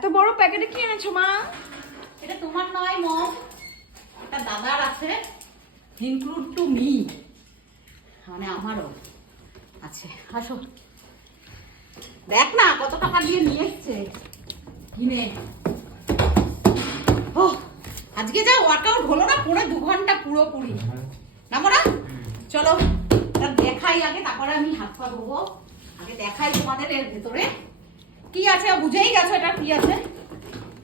এত বড় প্যাকেটে কি এনেছো মা? এটা তোমার নয় মম, এটা দাদার আছে, ইনক্লুড টু মি, মানে আমারও আছে। আসো দেখ না কত টাকা দিয়ে নিয়ে এসছে কিনে। ও আজকে যা ওয়ার্কআউট হলো না, পুরো 2 ঘন্টা পুরোপুরি না মোরা। চলো এটা দেখাই আগে, তারপরে আমি হাত পা ধোবো। আগে দেখাই তোমাদের এর ভেতরে কি আছে। বুঝেই গেছো এটা কি আছে।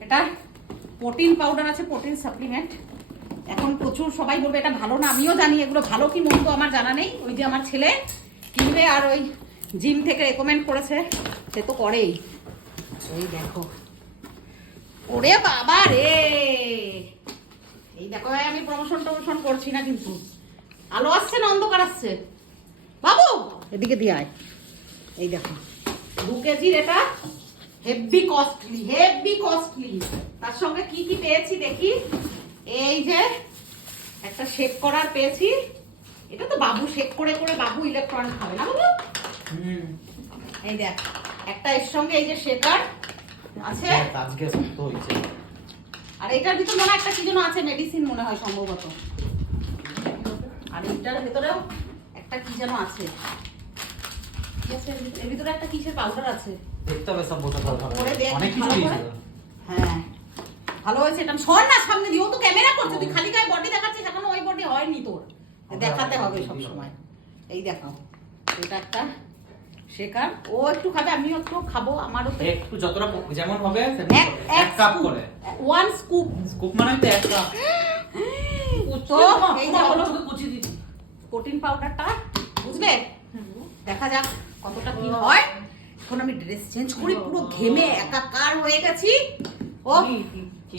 এটা প্রোটিন পাউডার আছে, প্রোটিন সাপ্লিমেন্ট। এখন প্রচুর সবাই বলবে এটা ভালো না, আমিও জানি এগুলো ভালো কি মন্দ আমার জানা নেই। ওই যে আমার ছেলে কিনবে আর ওই জিম থেকে রেকমেন্ড করেছে, সে তো করেই। এই দেখো, ওরে বাবা রে, এই দেখো আমি প্রমোশন করছি না, কিন্তু আলো আসছে না অন্ধকার আসছে? বাবু এদিকে দিয়ে আয়। এই দেখো 2 কেজির এটা, হেভি কস্টলি। তার সঙ্গে কি কি পেয়েছি দেখি। এই যে একটা শেক করার পেয়েছি, এটা তো বাবু শেক করে করে বাবু ইলেকট্রনিক খাবে না বাবু। এই দেখ একটা এর সঙ্গে এই যে শেকার আছে, আজকে সত্য হইছে। আর এটার ভিতর মনে হয় একটা কি যেন আছে, মেডিসিন মনে হয় সম্ভবত। আর এটার ভিতরেও একটা কি যেন আছে, কি আছে এর ভিতরে? একটা কিসের পাউডার আছে, দেখতে হবে সব বোঝা ভালো পরে দেখ অনেক কিছু ভালো করে। দিয়েছে। হ্যাঁ ভালো হয়েছে। এটা সর না সামনে দিয়ে, ও তো ক্যামেরা করছে, তুই খালি গায়ে বডি দেখাচ্ছিস, এখনো ওই বডি হয়নি তোর, দেখাতে হবে সব সময়। এই দেখাও, এটা একটা শেকার, ও একটু খাবে আমিও একটু খাবো, আমারও তো একটু যতটা যেমন হবে এক কাপ scoop, করে। 1 স্কুপ। স্কুপ মানে তো 1 কাপ। তো এই যে হলো প্রোটিন পাউডারটা, বুঝলে? দেখা যাক কতটা কি হয়। এখন আমি ড্রেস চেঞ্জ করি, পুরো ঘেমে একাকার হয়ে গেছি। ও কি